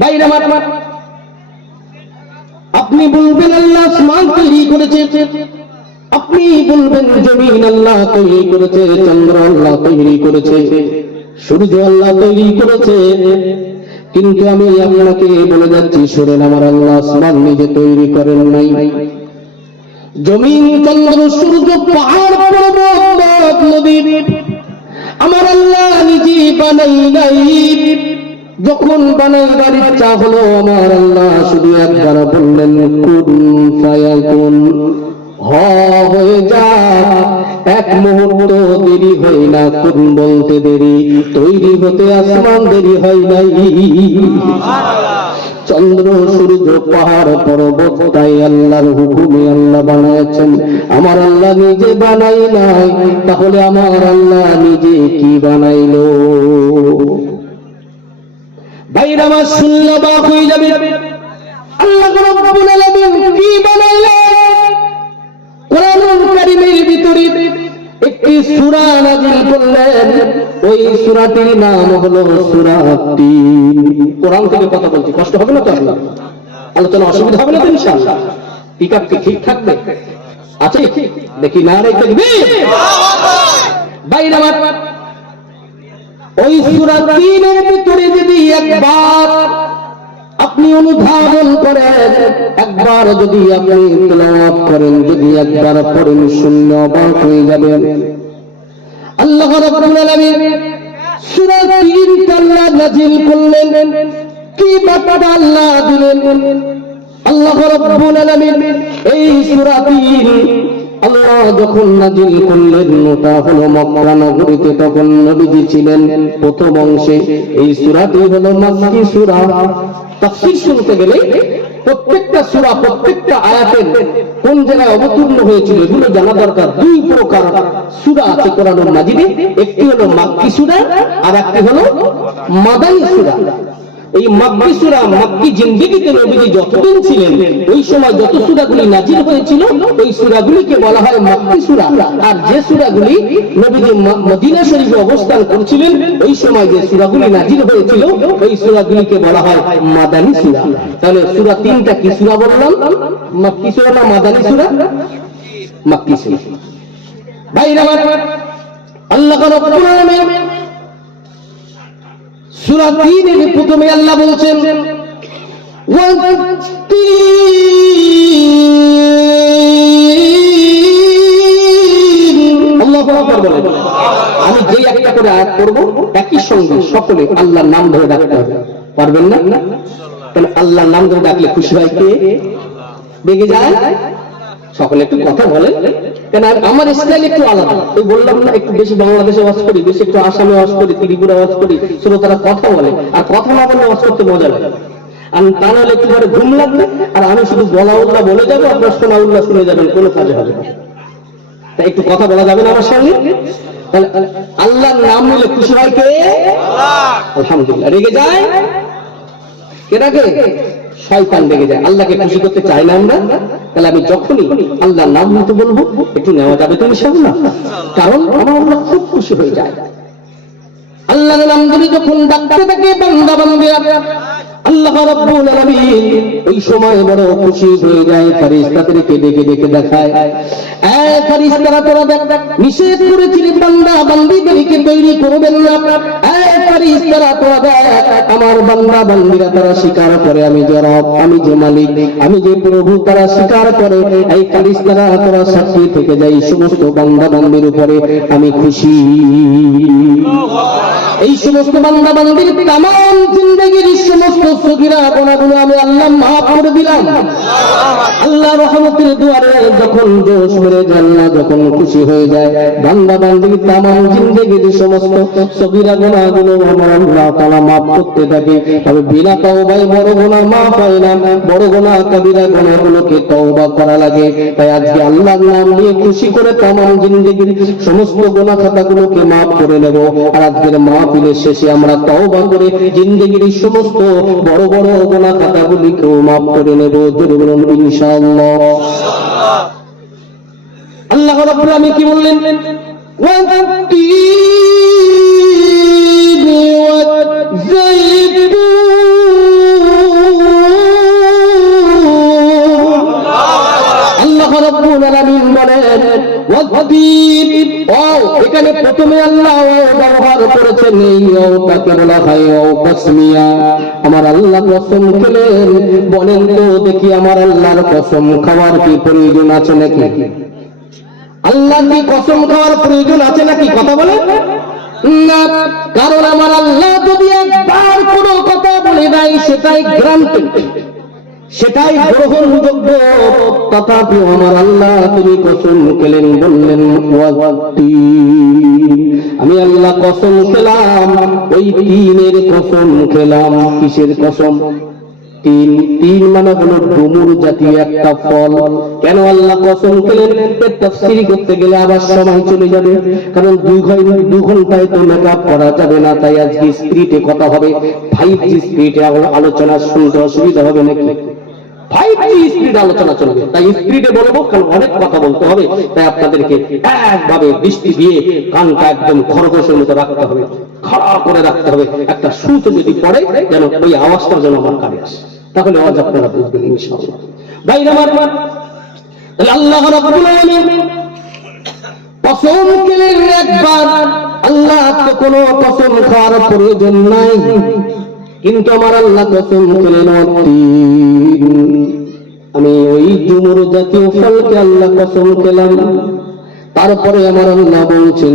বাইরে আপনি বলবেন আল্লাহ আসমান তৈরি করেছে, আপনি বলবেন জমিন আল্লাহ তৈরি করেছে, চন্দ্র আল্লাহ তৈরি করেছে, সূর্য আল্লাহ তৈরি করেছে। কিন্তু আমি আপনাকে বলে যাচ্ছি, শোনেন আমার আল্লাহ আসমান নিজে তৈরি করেন নাই। জমিন, চন্দ্র, সূর্য, পাহাড় নদী, আমার আল্লাহ নিজে বানাই নাই। যখন বানাইবার ইচ্ছা হলো, আমার আল্লাহ শুধু একবার বললেন, কুন ফায়াকুন? হ, হয়ে যা। এক মুহূর্ত দেরি হয় না, কোন বলতে দেরি। তৈরি হতে আসমান দেরি হয় নাই। চন্দ্র, সূর্য, পাহাড়, পর্বত, তাই আল্লাহর হুকুমে আল্লাহ বানাইছেন আমার আল্লাহ নিজে বানাই নাই, তাহলে আমার আল্লাহ নিজে কি বানাইলো? ভাইরা, আমার শুনলে বাক হয়ে যাবে। ওই নাম হলো সূরা কোরআন থেকে কথা বলছি কষ্ট হবে না তো আলোচনা অসুবিধা হবে না তো ইনশাআল্লাহ? পিকআপ কি ঠিক থাকবে? আছে? দেখি না রে তাকবীর বাইরে আমার ওই সূরা তিনের ভিতরে যদি একবার আপনি অনুধাবন করেন, একবার যদি আপনি তেলাওয়াত করেন, যদি একবার পড়েন, শূন্য অবাক হয়ে যাবেন। আল্লাহ রাব্বুল আলামিন সূরা 3 আল্লাহ নাযিল করলেন। কি বার্তা আল্লাহ দিলেন? আল্লাহ রাব্বুল আলামিন এই সূরা 3 আল্লাহ যখন নাজিল করলেন, ওটা হলো মক্কা নগরীতে তখন নবীজি ছিলেন প্রথম অংশে। এই সূরাটি হলো সূরা। তাফসীর শুনতে গেলে প্রত্যেকটা সূরা, প্রত্যেকটা আয়াতের কোন জায়গায় অবতীর্ণ হয়েছিল এগুলো জানা দরকার। দুই প্রকার সূরা আছে কোরআনুল মাজিদে। একটি হলো মাক্কি সূরা আর একটি হলো মাদানী সূরা। এই মাক্কি সূরা মাক্কি জিন্দেগিতে নবীজি যতদিন ছিলেন, ওই সময় যত সূরাগুলি নাজিল হয়েছিল, ওই সূরাগুলিকে বলা হয় মাক্কি সূরা। আর যে সূরাগুলি নবীজি মদিনা শরীফে অবস্থান করছিলেন, ওই সময় যে সূরাগুলি নাজিল হয়েছিল, ওই সূরাগুলিকে বলা হয় মাদানী সূরা। তাহলে সূরা তিনটা কি সূরা বললাম? মাক্কি সূরা না মাদানী সূরা? মাক্কি সূরা। ভাইরা আল্লাহ রাব্বুল আলামিন সূরা 3 এর প্রথমে আল্লাহ বলছেন আমি যেই একটা করে আয়াত করব একই সঙ্গে সকলে আল্লাহর নাম ধরে ডাকতে হবে। পারবেন না? তাহলে আল্লাহর নাম ধরে ডাকলে খুশি হয় কে? বেগে যায়? সকলে একটু কথা বলেন কেন আমার স্টাইল একটু আলাদা। ওই বললাম না একটু বেশি বাংলাদেশে ওয়াজ করি বেশি একটু আসামে ওয়াজ করি ত্রিপুরা ওয়াজ করি শ্রোতারা কথা বলে। আর কথা না বললে ওয়াজ করতে মজা লাগে। আমি তা নাহলে একটু পরে ঘুম লাগবে আর আমি শুধু বলা উল্লাহ বলে যাব আপনার শোনা উল্লাহ শুনে যাবেন কোনো কাজে হবে না। তা একটু কথা বলা যাবে না আমার সঙ্গে? তাহলে আল্লাহর নাম নিলে খুশি হয় কে? আলহামদুলিল্লাহ। রেগে যায়? কে রাগে শয়তান লেগে যায়। আল্লাহকে খুশি করতে চাই না আমরা। তাহলে আমি যখনই আল্লাহর নাম নিতে বলব একটু নেওয়া যাবে তো না কারণ আমার আল্লাহ খুব খুশি হয়ে যায়। আল্লাহর নাম ধরে যখন ডাকতে থাকে বান্দা বান্দিরা আল্লাহ রাব্বুল আলামিন ওই সময় বড় খুশি হয়ে যায়, ফেরেশতাদেরকে ডেকে ডেকে দেখায়। স্বীকার করে, আমি এই সাক্ষী থেকে যাই সমস্ত বান্দা বান্দির উপরে আমি খুশি। এই সমস্ত বান্দা বান্দির তাম জিন্দগির সমস্ত সগিরা গোনাগুলো আমি আল্লাহ মাফ করে দিলাম। আল্লাহ রহমতের দুয়ারে যখন জোশ মেরে জান্না যখন খুশি হয়ে যায়, বান্দা বান্দির তাম জিন্দগির সমস্ত সগিরা গোনাগুলো আমার আল্লাহ তালা মাফ করতে থাকে, তবে বিনা তওবায় বড় গোনা মাফ হয় না। বড় গোনা কবিরা গোনাগুলোকে তওবা করা লাগে। তাই আজকে আল্লাহর নাম নিয়ে খুশি করে তাম জিন্দগির সমস্ত গোনা খাতাগুলোকে মাফ করে নেব। আর আজকের মাহফিলের শেষে আমরা তওবা করে জিন্দগির সমস্ত বড় বড় গোনা খাতাগুলিকেও মাফ করে নেব। জোরে বলুন, ইনশাআল্লাহ। আল্লাহ রাব্বুল আমি কি বললেন? والتين والزيتون আল্লাহ রাব্বুল আলামিন বলেন والحديد ও এখানে প্রথমে আল্লাহ ব্যবহার করেছেন এই তাকে বলা হয় ও কসমিয়া আমার আল্লাহ কসম খেলেন, বলেন তো দেখি আমার আল্লাহর কসম খাওয়ার কি প্রয়োজন আছে নাকি? আল্লাহ কি কসম খাওয়ার প্রয়োজন আছে নাকি কথা বলে না, কারণ আমার আল্লাহ যদি একবার কোনো কথা বলে নাই, সেটাই গ্রান্টেড সেটাই গ্রহণযোগ্য। তথাপি আমার আল্লাহ তুমি কসম খেলেন, বললেন আমি আল্লাহ কসম খেলাম, ওই তিনের কসম খেলাম, কিসের কসম? তিন তিন মানে হলো ডুমুর জাতীয় একটা ফল। কেন আল্লাহ কসম খেলেন? তাফসীর করতে গেলে আবার সময় চলে যাবে। কারণ দুই ঘণ্টা, দু ঘন্টায় তো মেকআপ করা যাবে না, তাই আজকে কথা হবে। ফাইভ জি আলোচনা শুনতে অসুবিধা হবে নাকি? ফাইভ জি স্পিড আলোচনা চলবে। তাই স্পিডে বলব, কারণ অনেক কথা বলতে হবে। তাই আপনাদেরকে একভাবে দৃষ্টি দিয়ে কানটা একদম খরগোশের মতো রাখতে হবে। খাড়া করে রাখতে হবে। একটা সুতো যদি পড়ে, যেন ওই আওয়াজটা যেন আমার কানে আসে। তাহলে আওয়াজ আপনারা বুঝবেন ইনশাআল্লাহ। কসম খেলেন একবার আল্লাহ তো কোনো কসম খাওয়ার প্রয়োজন নাই। কিন্তু আমার আল্লাহ কসম খেলেন আমি ওই ডুমুর জাতীয় ফলকে আল্লাহ কসম খেলাম তারপরে আমার আল্লাহ বলছেন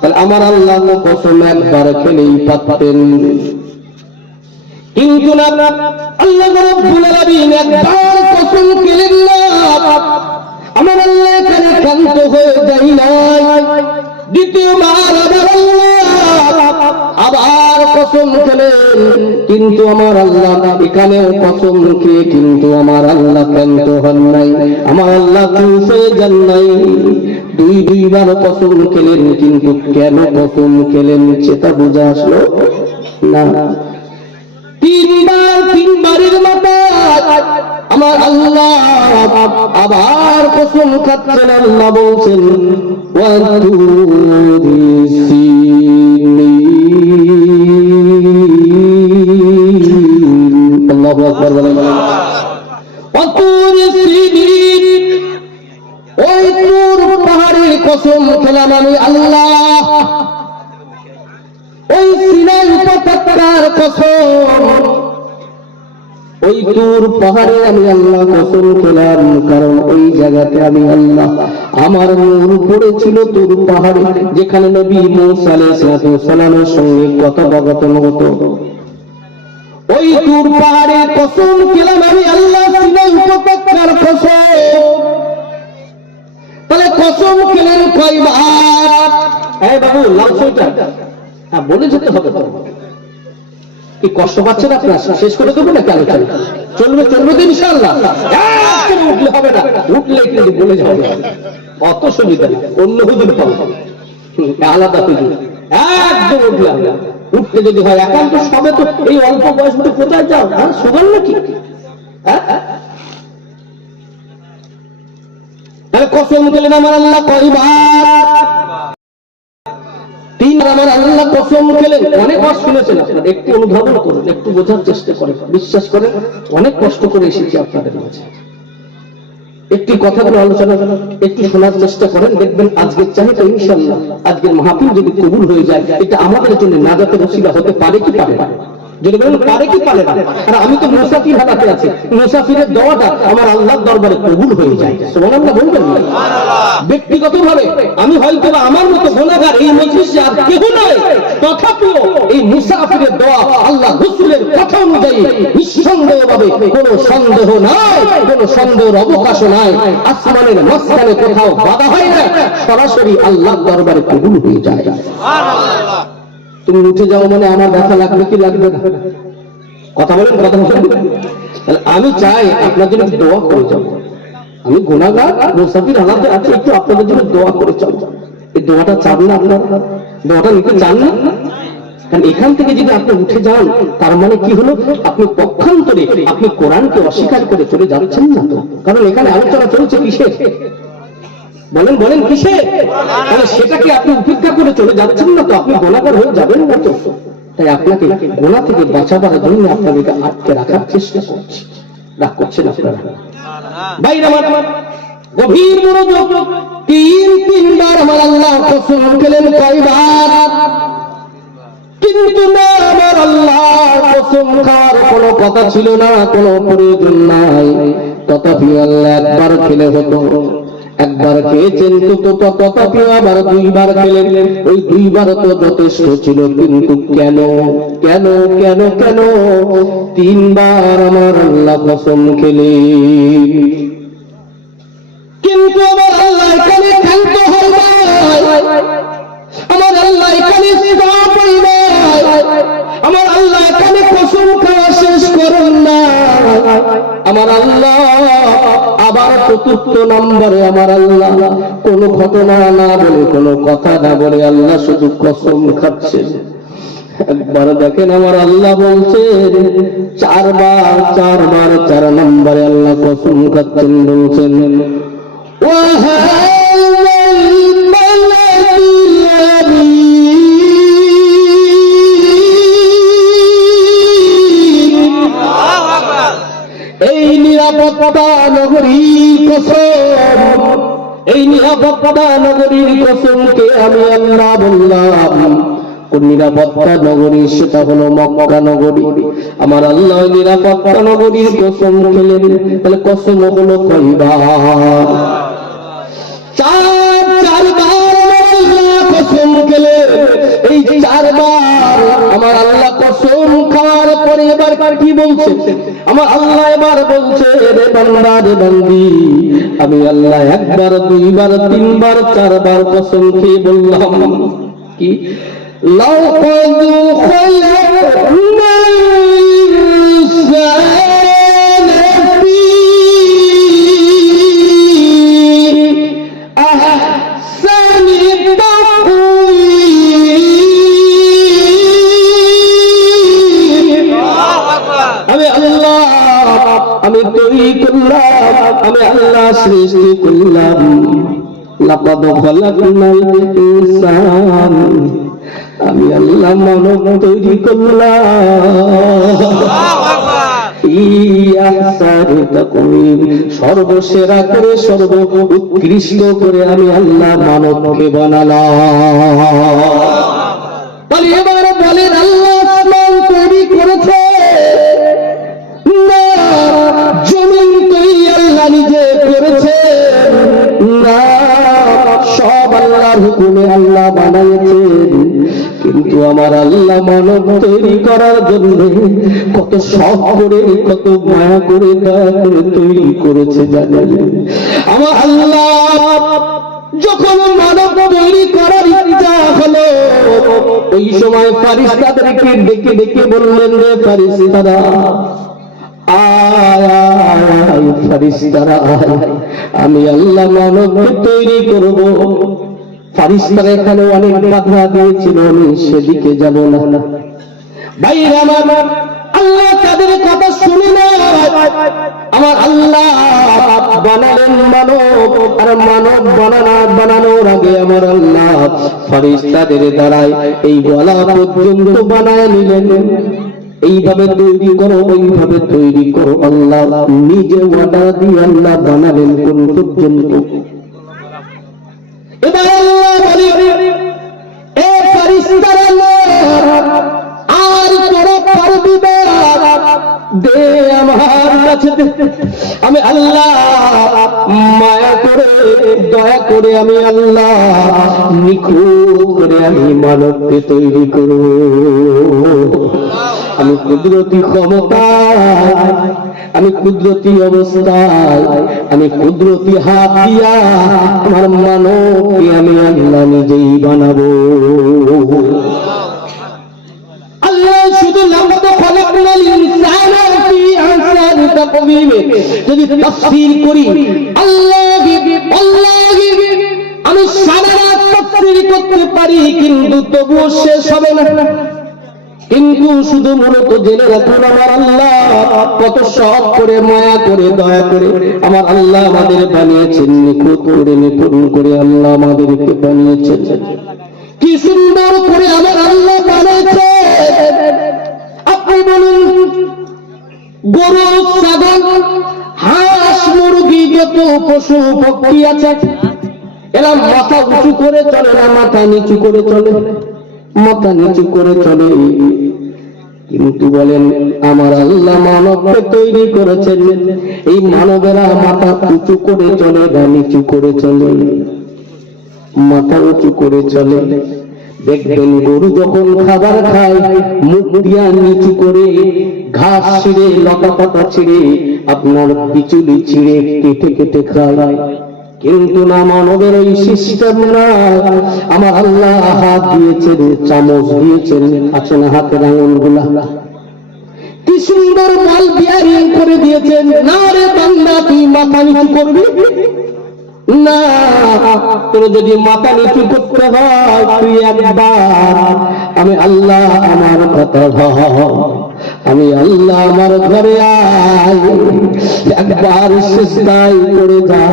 তাহলে আমার আল্লাহ কসম একবার খেলেই পাতেন কিন্তু না, আল্লাহ একবার কসম খেলেন না। আমার আল্লাহ এখানে ক্ষান্ত হয়ে যাই নাই। দ্বিতীয়বার আল্লাহ আবার কসম খেলেন। কিন্তু আমার আল্লাহ এখানেও কসম কিন্তু আমার আল্লাহ হন নাই। আমার আল্লাহ খুশ যান নাই। দুই দুইবার কসম খেলেন, কিন্তু কেন কসম খেলেন সেটা বোঝা আসলো না তিনবার, তিনবারের মাথায় আমার আল্লাহ আবার কসম খাচ্ছেন, আল্লাহ বলছেন। আল্লাহু আকবার, বলেন কসম খেলাম আমি আল্লাহ। ওই সিনাই উপত্যকার কসম। ওই দূর পাহাড়ে আমি আল্লাহ কসম খেলাম, কারণ ওই জায়গাতে আমি আল্লাহ। আমার নূর পড়েছিল তোর পাহাড়ে, যেখানে নবী মুসা আলাইহিস সালামের সঙ্গে কথোপকথন হতো। ওই দূর পাহাড়ে কসম খেলাম আমি আল্লাহ, সিনাই উপত্যকার কসম। কসম খেলেন কয়বার? হ্যাঁ বাবু লাল সোয়েটার হ্যাঁ বলে যেতে হবে কি কষ্ট পাচ্ছেন আপনার? শেষ করে দেবো নাকি আলোচনা? চলবে চলবে তো ইনশাল্লাহ উঠলে হবে না। উঠলে কিন্তু বলে যাবে। অত সুবিধা অন্য হুজুর পাবো। আলাদা হুজুর। একদম উঠলে হবে। উঠতে যদি হয় একান্ত সবে তো এই অল্প বয়স মধ্যে কোথায় যাও? হ্যাঁ সুগার নাকি? হ্যাঁ? তাহলে কসম খেলেন আমার আল্লাহ কয়বার তিন আমার আল্লাহ কসম শুনেছেন একটু অনুধাবন করুন, একটু বোঝার চেষ্টা বিশ্বাস করেন, অনেক কষ্ট করে এসেছি আপনাদের মাঝে। একটি কথাগুলো আলোচনা একটু শোনার চেষ্টা করেন, দেখবেন আজকের চাহিদা ইনশাল্লাহ আজকের মাহফিল যদি কবুল হয়ে যায়, এটা আমাদের জন্য নাজাতে রসিলা হতে পারে কি পারে না? যদি বলেন পারে কি পারে না? আর আমি তো মুসাফির হালাতে আছি। মুসাফিরের দোয়াটা আমার আল্লাহর দরবারে কবুল হয়ে যায়। সুবহানাল্লাহ বলবেন না? ব্যক্তিগত ভাবে আমি হয়তো আমার মতো গোনাগার এই মজলিসে আর কেউ নয় তথাপিও এই মুসাফিরের দোয়া আল্লাহ রসুলের কথা অনুযায়ী নিঃসন্দেহ ভাবে কোনো সন্দেহ নাই, কোনো সন্দেহের অবকাশ নাই। আসমানের মাঝখানে কোথাও বাধা হয় না। সরাসরি আল্লাহ দরবারে কবুল হয়ে যায়। তুমি উঠে যাও মানে আমার ব্যথা লাগবে কি লাগবে না? কথা বলেন কথা বলেন। তাহলে আমি চাই আপনার জন্য দোয়া করে যাব আমি গোনাগার মুসাফির হালাতে আছে, একটু আপনাদের জন্য দোয়া করে চল। এই দোয়াটা চান না আপনার? দোয়াটা নিতে চান না? কারণ এখান থেকে যদি আপনি উঠে যান, তার মানে কি হলো? আপনি পক্ষান্তরে, আপনি কোরআনকে অস্বীকার করে চলে যাচ্ছেন না কারণ এখানে আলোচনা চলছে কিসের? বলেন বলেন কিসে? তাহলে সেটাকে আপনি উপেক্ষা করে চলে যাচ্ছেন না তো? আপনি গোনাগার হয়ে যাবেন না তো? তাই আপনাকে গোনা থেকে বাঁচাবার জন্য আপনাদেরকে আটকে রাখার চেষ্টা করছি। রাগ করছেন আপনারা? বাইরে গভীর মনোযোগ। তিন, তিনবার আমার আল্লাহ কসম খেলেন কয়বার? কিন্তু না, আমার আল্লাহ কসম কথা ছিল না প্রয়োজন নাই। তথাপি আল্লাহ একবার খেলে হতো। একবার খেয়েছেন তো তথাপি আবার দুইবার খেলেন। ওই দুইবার তো যথেষ্ট ছিল, কিন্তু কেন কেন কেন কেন? তিনবার আমার আল্লাহ কসম খেলে কিন্তু আমার আল্লাহ এখানে হয় আমার আল্লাহ এখানে আমার আল্লাহ এখানে খাওয়া শেষ করুন না। আমার আল্লাহ আবার চতুর্থ নম্বরে আমার আল্লাহ কোনো ঘটনা না বলে, কোনো কথা না বলে আল্লাহ শুধু কসম খাচ্ছে। একবার দেখেন আমার আল্লাহ বলছে, চারবার চারবার, চার নম্বরে আল্লাহ কসম খাচ্ছেন, বলছেন ও হ্যাঁ এই নিরাপত্তা আমার আল্লাহ নিরাপত্তা নগরীর কসম খেলেন তাহলে কসম হলো কয়বার? কসম খেলে। এই চারবার আমার আল্লাহ কসম খাওয়ার পরে এবার কি বলছে? আল্লাহ এবার বলছে, রে বান্দা, রে আমি আল্লাহ একবার, দুইবার, তিনবার, চারবার কসম খেয়ে বললাম, কি? লাউ আমি তৈরি করলাম, আমি আল্লাহ সৃষ্টি করলাম। লাকাদ খালাকনাল ইনসান আমি আল্লাহ মানব তৈরি করলাম। সর্বসেরা করে সর্ব উৎকৃষ্ট করে আমি আল্লাহ মানবকে বানালাম। সব আল্লাহর হুকুমে আল্লাহ বানাইছেন কিন্তু আমার আল্লাহ মানব তৈরি করার জন্য কত শখ করে, কত মায়া করে তৈরি করেছে জানেন। আমার আল্লাহ যখন মানব তৈরি করার ইচ্ছা হলো, ওই সময় ফারিস্তাদেরকে ডেকে ডেকে বললেন, রে ফারিস্তারা আমি আল্লাহ মানব তৈরি করব। ফারিস্তারা এখানে অনেক বাধা দিয়েছিল, আমি সেদিকে যাব না। আমার আল্লাহ তাদের কথা শুনে আমার আল্লাহ বানালেন মানব, আর মানব বানানো, বানানোর আগে আমার আল্লাহ ফারিস্তাদের এই পর্যন্ত বানায় নিলেন। এইভাবে তৈরি করো, ওইভাবে তৈরি করো। আল্লাহ নিজে অর্ডার দিয়ে আল্লাহ বানালেন কোন পর্যন্ত। আমি আল্লাহ, মায়া করে, দয়া করে আমি আল্লাহ, নিখুঁত করে আমি মানবকে তৈরি করব। আমি কুদরতি ক্ষমতায়, আমি কুদরতি অবস্থায়, আমি কুদরতি হাত দিয়া আমার মানবকে আমি আল্লাহ নিজেই বানাবো। যদি তাফসীর করি আমি সারা রাত করতে পারি, কিন্তু তবুও শেষ হবে না। কিন্তু শুধু মূলত জেনে রাখুন আমার আল্লাহ, কত সব করে মায়া করে, দয়া করে আমার আল্লাহ আমাদের বানিয়েছেন, নিখুঁত করে, নিপুণ করে আল্লাহ আমাদেরকে বানিয়েছেন। কি সুন্দর করে আমার আল্লাহ বানিয়েছে আপনি বলুন, গরু, ছাগল, হাঁস, মুরগি, যত পশু, পক্ষী আছে, এরা মাথা উঁচু করে চলে না, মাথা নিচু করে চলে, মাথা নিচু করে চলে। কিন্তু বলেন, আমার আল্লাহ মানবকে তৈরি করেছেন। এই মানবেরা মাথা উঁচু করে চলে না নিচু করে চলে। মাথা উঁচু করে চলে। দেখবেন গরু যখন খাবার খায়, মুখ দিয়া নিচু করে, ঘাস ছিঁড়ে লতা পাতা ছিঁড়ে, আপনার পিচুলি ছিঁড়ে কেটে কেটে খায়। কিন্তু না মানবের ওই সিস্টেম না আমার আল্লাহ হাত দিয়েছেন, চামচ দিয়েছেন আছে না হাতের আঙুলগুলা। কি সুন্দর মাল বিয়ারিং করে দিয়েছেন। না রে বান্দা, তুই মাথা নিচু করবি? না, তোর যদি মাথা নিচু করতে হয়, তুই একবার আমি আল্লাহ আমার কথা আমি আল্লাহ আমার ঘরে একবার করে যা,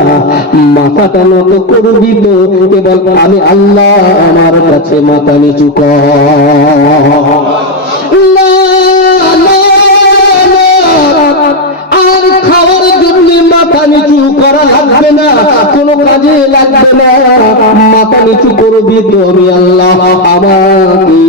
মাথাটা নত করবি তো, কেবল আমি আল্লাহ আমার কাছে মাথা নিচু কর। আর খাওয়ার জন্য মাথা নিচু করা লাগবে না কোনো কাজে লাগবে না। মাথা নিচু করবি তো আমি আল্লাহ, আমাকে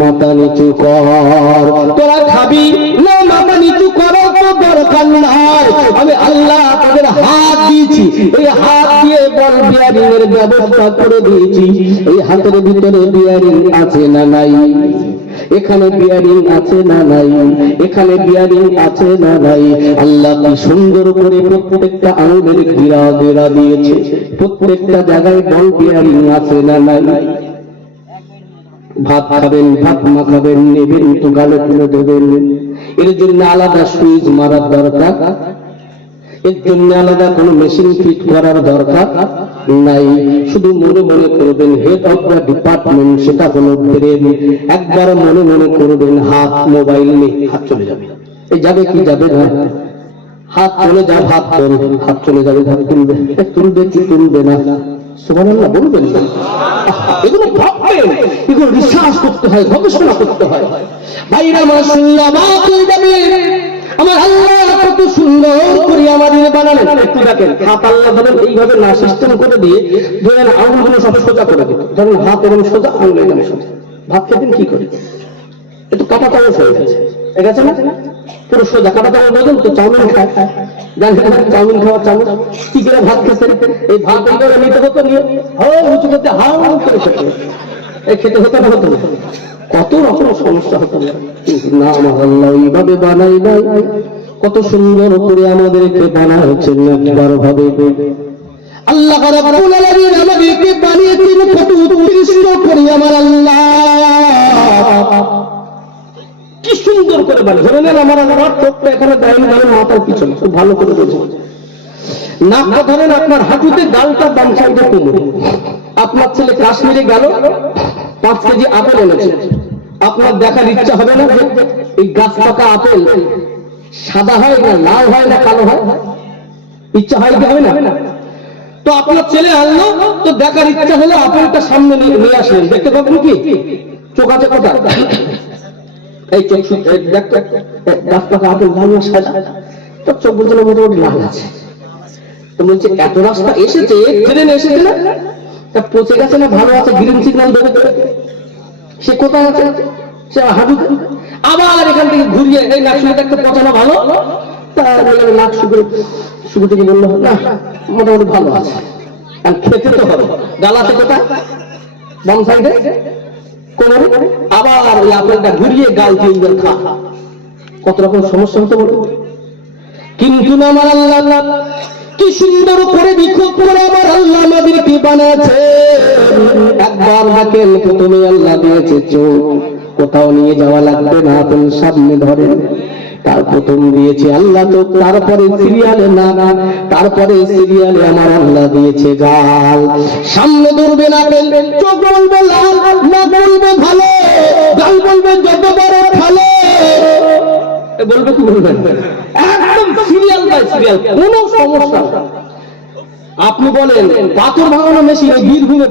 মাথা নিচু কর। তোরা খাবি? না, মাথা নিচু করার তো দরকার নাই। আমি আল্লাহ তাদের হাত দিয়েছি। এই হাত দিয়ে বল বিয়ারিং এর ব্যবস্থা করে দিয়েছি। এই হাতের ভিতরে বিয়ারিং আছে না নাই? এখানে বিয়ারিং আছে না নাই? এখানে বিয়ারিং আছে না নাই? আল্লাহ কি সুন্দর করে প্রত্যেকটা আঙুলের ঘিরা ঘেরা দিয়েছে। প্রত্যেকটা জায়গায় বল বিয়ারিং আছে না নাই? ভাত খাবেন, ভাত মাখাবেন, নেবেন, তো গালে তুলে দেবেন। এর জন্য আলাদা সুইচ মারার দরকার। এর জন্য আলাদা, কোনো মেশিন ফিট করার দরকার নাই। শুধু মনে মনে করবেন হেড অফ দ্য ডিপার্টমেন্ট সেটা হলো ব্রেন একবার মনে মনে করবেন, হাত মোবাইল নেই, হাত চলে যাবে। এই যাবে কি যাবে না? হাত চলে যা হাত তোল, হাত চলে যাবে, হাত তুলবে। তুলবে কি তুলবে না? সুবহানাল্লাহ, বলবেন না। এগুলো ভাববেন, এগুলো রিসার্চ করতে হয়, গবেষণা করতে হয়। ভাইরা মাশাআল্লাহ বাপ হয়ে যাবে আমার আল্লাহ কত সুন্দর করে আমাদের বানালেন। একটু দেখেন, হাত আল্লাহ ধরেন, এইভাবে না সিস্টেম করে দিয়ে ধরেন আঙুলগুলো সব সোজা করে দিত ধরেন হাত এবং সোজা, আঙুল এখানে সোজা। ভাত খেতেন কি করে? একটু কাটা চামচ হয়ে গেছে। ঠিক আছে না? পুরো সোজা, কাটা চামচ বোঝেন তো চাউমিন খায়? জানেন না চাউমিন খাওয়ার চামচ কি করে ভাত খেতেন? এই ভাত এইভাবে নিতে হতো নিয়ে। হাও উঁচু করতে হাও করে খেতে খেতে হতো না, হতো কত রকম সমস্যা হতো না আমার আল্লাহ এইভাবে বানাই নাই। কত সুন্দর করে আমাদেরকে বানাচ্ছেন একবার ভাবে। আল্লাহ আমাদেরকে বানিয়েছেন কত উৎকৃষ্ট করে, আমার আল্লাহ। কি সুন্দর করে বানিয়ে ধরে নেন আমার আমার চোখটা এখানে মাথার পিছনে, খুব ভালো করে বোঝেন নাকটা ধরেন আপনার হাঁটুতে, গালটা বাম আপনার ছেলে কাশ্মীরে গেল পাঁচ কেজি আপেল এনেছে। আপনার দেখার ইচ্ছা হবে না যে এই গাছ পাকা আপেল সাদা হয় না, লাল হয় না, কালো হয়? ইচ্ছা হয় কি হবে না? তো আপনার ছেলে আনলো, তো দেখার ইচ্ছা হলো আপেলটা সামনে নিয়ে আসলেন। দেখতে পাবেন কি? চোখ আছে এই চোখ গাছ পাকা আপেল লাল সাদা? তো চোখ বলতে মোটামুটি লাল আছে। তো বলছে, এত রাস্তা এসেছে, ট্রেন এসেছে না? তা পচে গেছে না ভালো আছে গ্রিন সিগন্যাল দেবে সে কোথায় আছে? সে আবার এখান থেকে ঘুরিয়ে, এই নাক শুনে দেখতে পচানো ভালো। তা বলল না, মোটামুটি ভালো আছে। আর খেতে তো হবে। কোথায়? বাম সাইডে। আবার ওই আপেলটা ঘুরিয়ে গাল দিয়ে খা। কত রকম সমস্যা হতে বলে। কিন্তু না আল্লাহ সুন্দর করে বিক্ষোভ করে আমার আল্লাহ আমাদেরকে বানাচ্ছে একবার দেখেন প্রথমে আল্লাহ দিয়েছে চোখ কোথাও নিয়ে যাওয়া লাগবে না, আপনি সামনে ধরেন। তার প্রথম দিয়েছে আল্লাহ তো, তারপরে সিরিয়ালে না, তারপরে সিরিয়ালে আমার আল্লাহ দিয়েছে গাল। সামনে ধরবে না চোখ বলবে লাল না বলবে ভালো, গাল বলবে যত বড় ভালো। বলবে কি বলবেন একদম সিরিয়াল বাই সিরিয়াল কোনো সমস্যা আপনি বলেন, পাথর ভাঙানো মেশিনে বীরভূমে